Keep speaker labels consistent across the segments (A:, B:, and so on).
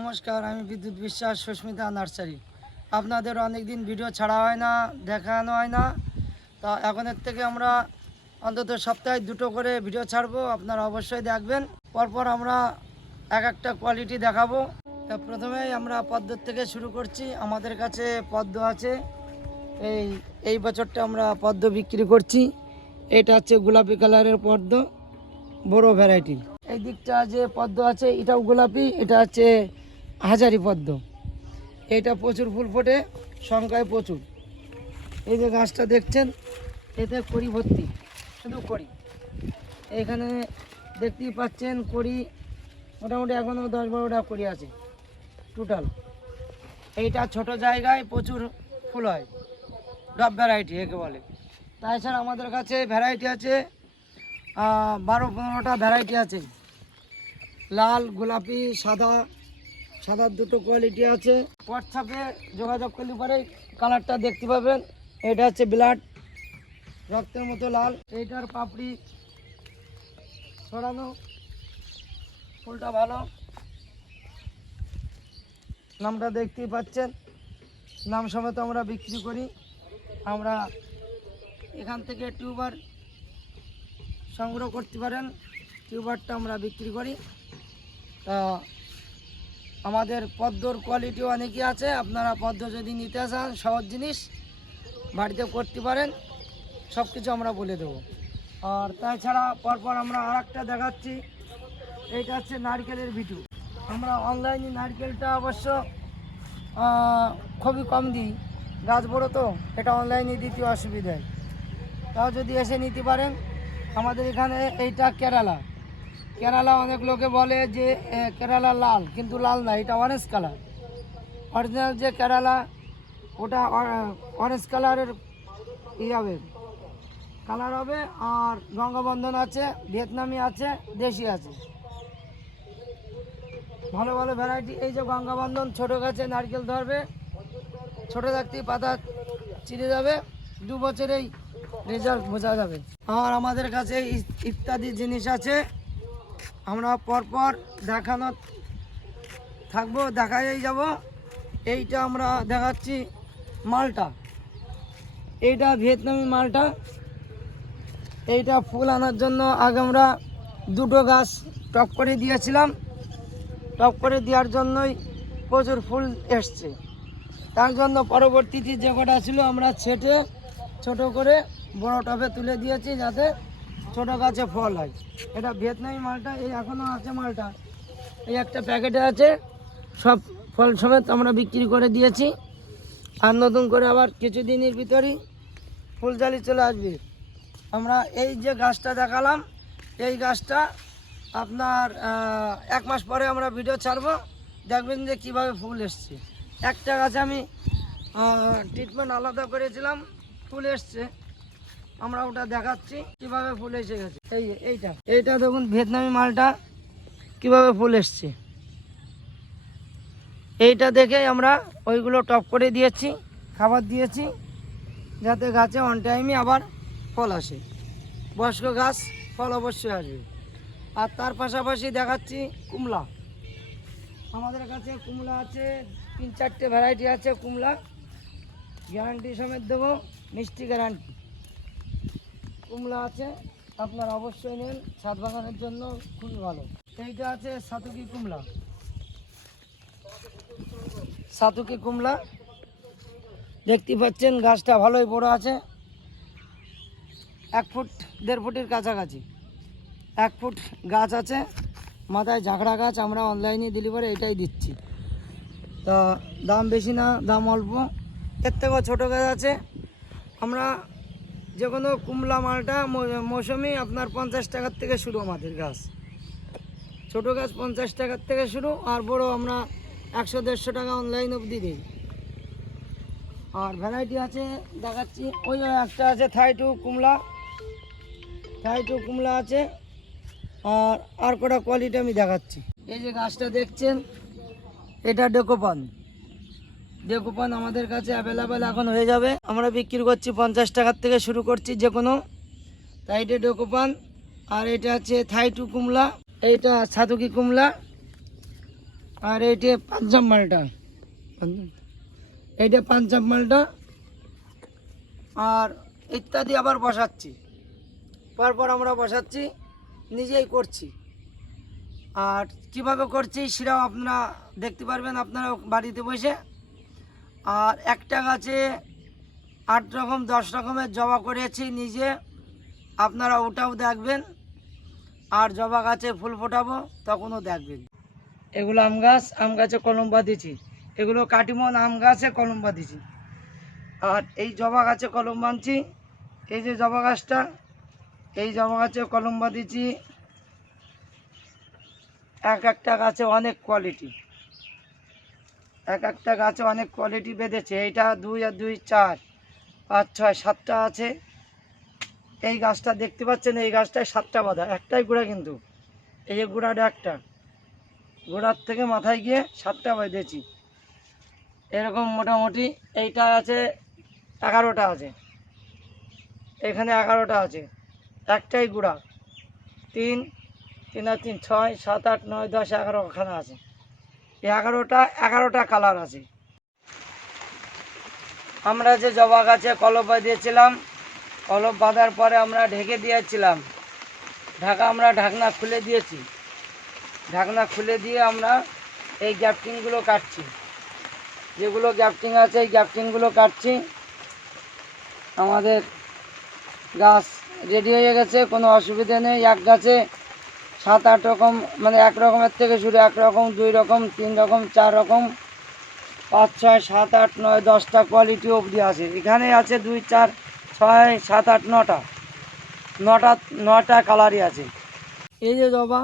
A: নমস্কার, আমি বিদ্যুৎ বিশ্বাস, সুস্মিতা নার্সারি। আপনাদের অনেক দিন ভিডিও ছাড়া হয় না, দেখানো হয় না। তা এখনের থেকে আমরা অন্তত সপ্তাহে দুটো করে ভিডিও ছাড়বো, আপনারা অবশ্যই দেখবেন। পরপর আমরা এক একটা কোয়ালিটি দেখাবো। তা প্রথমেই আমরা পদ্মর থেকে শুরু করছি। আমাদের কাছে পদ্ম আছে। এই এই বছরটা আমরা পদ্ম বিক্রি করছি। এটা হচ্ছে গোলাপি কালারের পদ্ম, বড় ভ্যারাইটি এই দিকটা যে পদ্ম আছে, এটাও গোলাপি, এটা হচ্ছে হাজারি পদ্ম। এটা প্রচুর ফুল ফোটে, সংখ্যায় প্রচুর। এই যে গাছটা দেখছেন, এতে করি ভর্তি, শুধু করি এখানে দেখতেই পাচ্ছেন করি মোটামুটি এখনও দশ বারোটা কড়ি আছে টোটাল এইটা ছোট জায়গায় প্রচুর ফুল হয়, ডব ভ্যারাইটি একে বলে। তাছাড়া আমাদের কাছে ভ্যারাইটি আছে বারো পনেরোটা ভ্যারাইটি আছে। লাল, গোলাপি, সাদা সাদার দুটো কোয়ালিটি আছে। হোয়াটসঅ্যাপে যোগাযোগ করলে পরে কালারটা দেখতে পাবেন। এটা হচ্ছে ব্লাড রক্তের মতো লাল। এইটার পাপড়ি ছড়ানো, ফুলটা ভালো। নামটা দেখতেই পাচ্ছেন। নাম সমেত আমরা বিক্রি করি। আমরা এখান থেকে টিউবার সংগ্রহ করতে পারেন। টিউবারটা আমরা বিক্রি করি। তা আমাদের পদ্মর কোয়ালিটি অনেকই আছে, আপনারা পদ্ম যদি নিতে চান, সহজ জিনিস, বাড়িতে করতে পারেন সব কিছু আমরা বলে দেবো। আর তাছাড়া পরপর আমরা আর একটা দেখাচ্ছি, এইটা হচ্ছে নারকেলের ভিটু। আমরা অনলাইনে নারকেলটা অবশ্য খুবই কম দিই। গাছ বড়ো তো, এটা অনলাইনে দিতে অসুবিধায়। তাও যদি এসে নিতে পারেন, আমাদের এখানে এইটা কেরালা। কেরালা অনেক লোকে বলে যে কেরালা লাল, কিন্তু লাল না, এটা অরেঞ্জ কালার অরিজিনাল যে কেরালা, ওটা অরেঞ্জ কালারের ই হবে। কালার হবে, আর গঙ্গাবন্ধন আছে, ভিয়েতনামি আছে, দেশি আছে। ভালো ভালো ভ্যারাইটি এই যে গঙ্গাবন্ধন ছোট গাছে নারকেল ধরবে, ছোটো থাকতেই পাতা চিড়ে যাবে, দু বছরেই রেজাল্ট বোঝা যাবে। আর আমাদের কাছে ইত্যাদি জিনিস আছে। আমরা পরপর দেখানো থাকব দেখাই যাব। এইটা আমরা দেখাচ্ছি মালটা। এইটা ভিয়েতনামি মালটা। এইটা ফুল আনার জন্য আগে আমরা দুটো গাছ টপ করে দিয়েছিলাম। টপ করে দেওয়ার জন্যই প্রচুর ফুল এসছে। তার জন্য পরবর্তীতে যে কটা ছিল আমরা ছেটে ছোট করে বড় টবে তুলে দিয়েছি যাতে ছোট গাছে ফল হয়। এটা ভিয়েতনামি মালটা, এই এখনও আছে মালটা। এই একটা প্যাকেটে আছে, সব ফল সমেত আমরা বিক্রি করে দিয়েছি। আর নতুন করে আবার কিছু কিছুদিনের ভিতরই ফুলজালি চলে আসবে। আমরা এই যে গাছটা দেখালাম, এই গাছটা আপনার এক মাস পরে আমরা ভিডিও ছাড়বো। দেখবেন যে কীভাবে ফুল এসছে। একটা গাছে আমি ট্রিটমেন্ট আলাদা করেছিলাম, ফুল এসছে। আমরা ওটা দেখাচ্ছি, কীভাবে ফুল এসে গেছে। এই যে, এইটা। এইটা দেখুন, ভিয়েতনামি মালটা কীভাবে ফুল এসছে। এইটা দেখে আমরা ওইগুলো টপ করে দিয়েছি, খাবার দিয়েছি, যাতে গাছে অন টাইমে আবার ফল আসে। বয়স্ক গাছ, ফল অবশ্যই আসবে। আর তার পাশাপাশি দেখাচ্ছি কুমলা। আমাদের কাছে কুমলা আছে, তিন চারটে ভ্যারাইটি আছে কুমলা। গ্যারান্টি সমেত দেবো, মিষ্টি গ্যারান্টি কুমলা আছে, আপনার অবশ্যই নেন, ছাদ বাগানের জন্য খুবই ভালো। এইটা আছে সাতুকি কুমলা। সাতুকি কুমলা। দেখতে পাচ্ছেন, গাছটা ভালোই বড় আছে। এক ফুট, দেড় ফুটের কাছাকাছি। এক ফুট গাছ আছে, মাথায় ঝাঁকড়া গাছ, আমরা অনলাইনে ডেলিভারি এটাই দিচ্ছি। তা দাম বেশি না, দাম অল্প। এর থেকেও ছোটো গাছ আছে। আমরা যে কোনো কুমলা মালটা মৌসুমি আপনার পঞ্চাশ টাকার থেকে শুরু আমাদের গাছ। ছোটো গাছ পঞ্চাশ টাকার থেকে শুরু, আর বড় আমরা একশো দেড়শো টাকা অনলাইন অবধি দিই। আর ভ্যারাইটি আছে, দেখাচ্ছি। ওই একটা আছে থাই টু কুমলা। থাই টু কুমলা আছে, আর আর কটা কোয়ালিটি আমি দেখাচ্ছি। এই যে গাছটা দেখছেন, এটা ডেকোপান। ডেকোপান আমাদের কাছে অ্যাভেলেবেল এখন হয়ে যাবে। আমরা বিক্রি করছি পঞ্চাশ টাকার থেকে শুরু করছি যে কোনো তাই এটা ডেকোপান আর এটা হচ্ছে থাই টু কুমলা, এইটা সাতুকি কুমলা, আর এইটা পাঞ্জাব মালটা। এইটা পাঞ্জাব মালটা। আর ইত্যাদি আবার বসাচ্ছি। পরপর আমরা বসাচ্ছি, নিজেই করছি। আর কীভাবে করছি সেটাও আপনারা দেখতে পারবেন আপনারা বাড়িতে বসে। আর একটা গাছে আট রকম, দশ রকমের জবা করেছি নিজে। আপনারা ওটাও দেখবেন। আর জবা গাছে ফুল ফোটাবো, তখনও দেখবেন। এগুলো আম গাছ, আম গাছে কলম বাঁধিয়েছি এগুলো কাটিমন, আম গাছে কলম বাঁধিয়েছি আর এই জবা গাছে কলম বাঁধছি। এই যে জবা গাছটা, এই জবা গাছে কলম বাঁধিয়েছি এক একটা গাছে অনেক কোয়ালিটি এক একটা গাছে অনেক কোয়ালিটি বেঁধেছে, এইটা দুই আর দুই চার, পাঁচ, ছয়, সাতটা আছে। এই গাছটা দেখতে পাচ্ছেন, এই গাছটায় সাতটা বাঁধা, একটাই গোড়া কিন্তু। এই গোড়াটা একটা। গোড়ার থেকে মাথায় গিয়ে সাতটা বেঁধেছি। এরকম মোটামুটি এইটা আছে, এগারোটা আছে। এখানে এগারোটা আছে। একটাই গুড়া। তিন তিন আর তিন, ছয়, সাত, আট, নয়, দশ, এগারো ওখানে আছে। এগারোটা এগারোটা কালার আছে। আমরা যে জবা গাছে কলপ বাঁধিয়েছিলাম, কলপ বাঁধার পরে আমরা ঢেকে দিয়েছিলাম। ঢাকা আমরা ঢাকনা খুলে দিয়েছি। ঢাকনা খুলে দিয়ে আমরা এই গ্যাপটিংগুলো কাটছি। যেগুলো গ্যাপটিং আছে, এই গ্যাপটিংগুলো কাটছি। আমাদের গাছ রেডি হয়ে গেছে, কোনো অসুবিধা নেই। এক গাছে সাত, আট রকম মানে এক রকমের থেকে শুরু, এক রকম, দুই রকম, তিন রকম, চার রকম, পাঁচ, ছয়, সাত, আট, নয়, দশটা কোয়ালিটি অবধি আছে। এখানে আছে দুই, চার, ছয়, সাত, আট, নটা। নটা নটা কালারই আছে। এই যে জবা,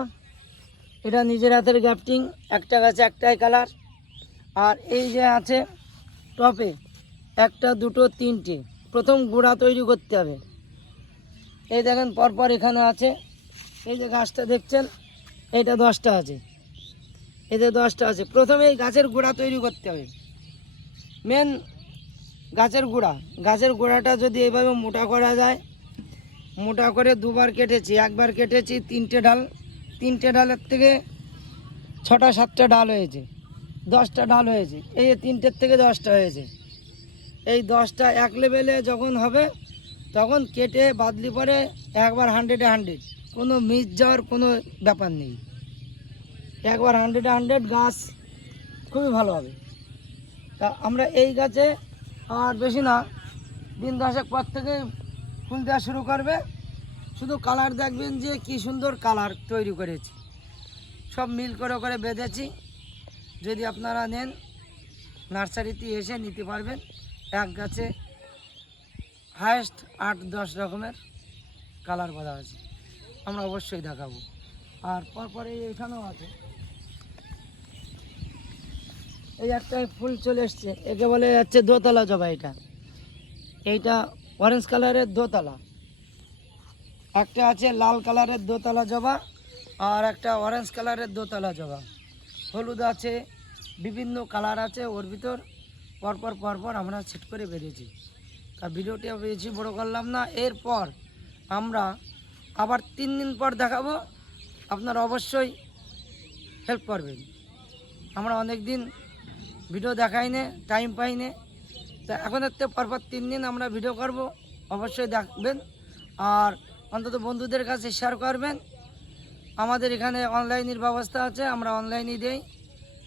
A: এটা নিজের হাতের গ্যাপটিং একটা গাছে একটাই কালার আর এই যে আছে টপে, একটা, দুটো, তিনটে। প্রথম গুঁড়া তৈরি করতে হবে। এই দেখেন, পরপর এখানে আছে এই যে গাছটা দেখছেন, এইটা দশটা আছে। এতে দশটা আছে। প্রথমে এই গাছের গোড়া তৈরি করতে হবে। মেন গাছের গোড়া। গাছের গোড়াটা যদি এইভাবে মোটা করা যায়, মোটা করে দুবার কেটেছি, একবার কেটেছি, তিনটে ডাল, তিনটে ডালের থেকে ছটা, সাতটা ডাল হয়েছে। দশটা ডাল হয়েছে। এই যে তিনটের থেকে দশটা হয়েছে। এই দশটা এক লেভেলে যখন হবে, তখন কেটে বাদলি পরে একবার হান্ড্রেডে হান্ড্রেড কোনো মিস যাওয়ার কোনো ব্যাপার নেই। একবার হান্ড্রেড হান্ড্রেড গাছ খুবই ভালো হবে। তা আমরা এই গাছে আর বেশি না, দিন দশেক পর থেকে ফুল দেওয়া শুরু করবে। শুধু কালার দেখবেন যে কি সুন্দর কালার তৈরি করেছি। সব মিল করে করে বেঁধেছি। যদি আপনারা নেন, নার্সারিতে এসে নিতে পারবেন। এক গাছে হায়েস্ট আট দশ রকমের কালার বাঁধা আছে। আমরা অবশ্যই দেখাবো। আর পরপরে এখানেও আছে। এই একটা ফুল চলে এসছে, একে বলে যাচ্ছে দোতলা জবা এটা এইটা অরেঞ্জ কালারের দোতলা। একটা আছে লাল কালারের দোতলা জবা, আর একটা অরেঞ্জ কালারের দোতলা জবা। হলুদ আছে, বিভিন্ন কালার আছে ওর ভিতর। পরপর পরপর আমরা সেট করে বেরিয়েছি। তা ভিডিওটি বেশি বড় করলাম না। এরপর আমরা আবার তিন দিন পর দেখাবো, আপনারা অবশ্যই হেল্প করবেন। আমরা অনেক দিন ভিডিও দেখাই নে টাইম পাই নে তা এখন থেকে পরপর তিন দিন আমরা ভিডিও করব, অবশ্যই দেখবেন। আর অন্তত বন্ধুদের কাছে শেয়ার করবেন। আমাদের এখানে অনলাইনের ব্যবস্থা আছে, আমরা অনলাইনে দিই।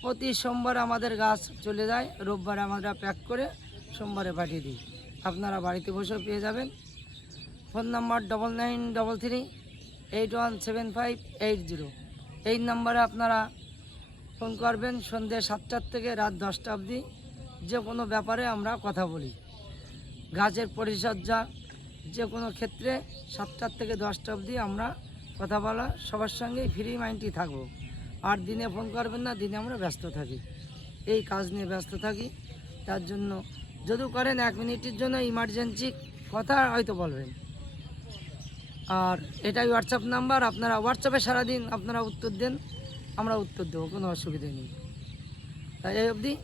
A: প্রতি সোমবার আমাদের গাছ চলে যায়, রোববার আমরা প্যাক করে সোমবারে পাঠিয়ে দিই। আপনারা বাড়িতে বসেও পেয়ে যাবেন। Phone number double nine double three eight one seven five eight zero. এই নাম্বারে আপনারা ফোন করবেন সন্ধ্যে সাতটার থেকে রাত দশটা অবধি। যে কোনো ব্যাপারে আমরা কথা বলি। গাছের পরিচর্যা যে কোনো ক্ষেত্রে সাতটার থেকে দশটা অবধি আমরা কথা বলা, সবার সঙ্গে ফ্রি মাইন্ডই থাকব। আর দিনে ফোন করবেন না, দিনে আমরা ব্যস্ত থাকি। এই কাজ নিয়ে ব্যস্ত থাকি। তার জন্য যদি করেন এক মিনিটের জন্য ইমার্জেন্সি কথা হয়তো বলবেন। আর এটাই হোয়াটসঅ্যাপ নাম্বার আপনারা হোয়াটসঅ্যাপে সারাদিন আপনারা উত্তর দেন, আমরা উত্তর দেবো, কোনো অসুবিধে নেই। তাই অবধি,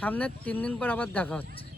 A: সামনের তিন দিন পর আবার দেখা হচ্ছে।